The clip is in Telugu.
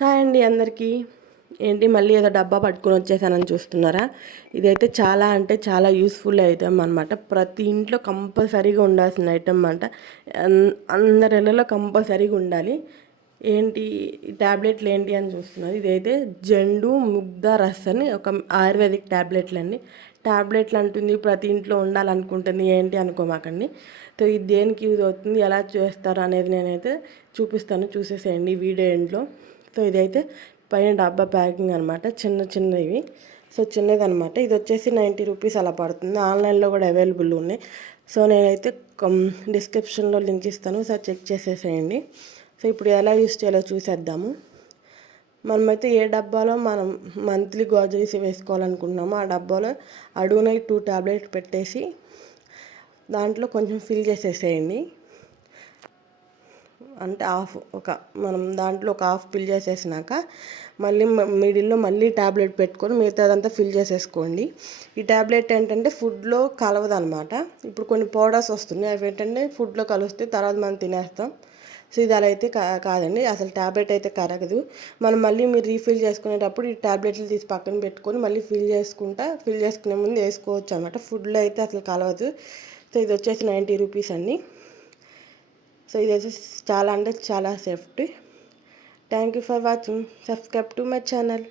హాయ్ అండి అందరికీ. ఏంటి మళ్ళీ ఏదో డబ్బా పట్టుకొని వచ్చేసానని చూస్తున్నారా? ఇదైతే చాలా అంటే చాలా యూస్ఫుల్ ఐటమ్ అనమాట. ప్రతి ఇంట్లో కంపల్సరీగా ఉండాల్సిన ఐటమ్ అనమాట. అందరి ఇళ్ళలో కంపల్సరీగా ఉండాలి. ఏంటి ఈ ట్యాబ్లెట్లు ఏంటి అని చూస్తున్నారు. ఇదైతే జండు ముగ్ధ రస్ అని ఒక ఆయుర్వేదిక్ ట్యాబ్లెట్లు అండి. ట్యాబ్లెట్లు అంటుంది ప్రతి ఇంట్లో ఉండాలనుకుంటుంది, ఏంటి అనుకోమాకండి. సో ఇది దేనికి యూజ్ అవుతుంది, ఎలా చేస్తారు అనేది నేనైతే చూపిస్తాను, చూసేసేయండి ఈ వీడియో ఎండ్లో. సో ఇదైతే పైన డబ్బా ప్యాకింగ్ అనమాట, చిన్నవి. సో చిన్నది అనమాట. ఇది వచ్చేసి 90 రూపీస్ అలా పడుతుంది. ఆన్లైన్లో కూడా అవైలబుల్ ఉన్నాయి. సో నేనైతే డిస్క్రిప్షన్లో లింక్ ఇస్తాను, సార్ చెక్ చేసేసేయండి. సో ఇప్పుడు ఎలా యూస్ చేయాలో చూసేద్దాము. మనమైతే ఏ డబ్బాలో మనం మంత్లీ గ్రోసరీస్ వేసుకోవాలనుకుంటున్నామో ఆ డబ్బాలో అడుగున 2 ట్యాబ్లెట్ పెట్టేసి దాంట్లో కొంచెం ఫిల్ చేసేసేయండి. అంటే మనం దాంట్లో ఒక హాఫ్ ఫిల్ చేసేసినాక మళ్ళీ మిడిల్లో మళ్ళీ ట్యాబ్లెట్ పెట్టుకొని మిగతాదంతా ఫిల్ చేసేసుకోండి. ఈ ట్యాబ్లెట్ ఏంటంటే ఫుడ్లో కలవదనమాట. ఇప్పుడు కొన్ని పౌడర్స్ వస్తున్నాయి, అవి ఏంటంటే ఫుడ్లో కలిస్తే తర్వాత మనం తినేస్తాం. సో ఇది అలా అయితే కాదండి, అసలు ట్యాబ్లెట్ అయితే కరగదు. మనం మళ్ళీ మీరు రీఫిల్ చేసుకునేటప్పుడు ఈ ట్యాబ్లెట్లు తీసి పక్కన పెట్టుకొని మళ్ళీ ఫిల్ చేసుకునే ముందు వేసుకోవచ్చు అనమాట. ఫుడ్లో అయితే అసలు కలవదు. సో ఇది వచ్చేసి 90 రూపీస్ అండి. సో ఇది చాలా అంటే చాలా safety. Thank you for watching. Subscribe to my channel.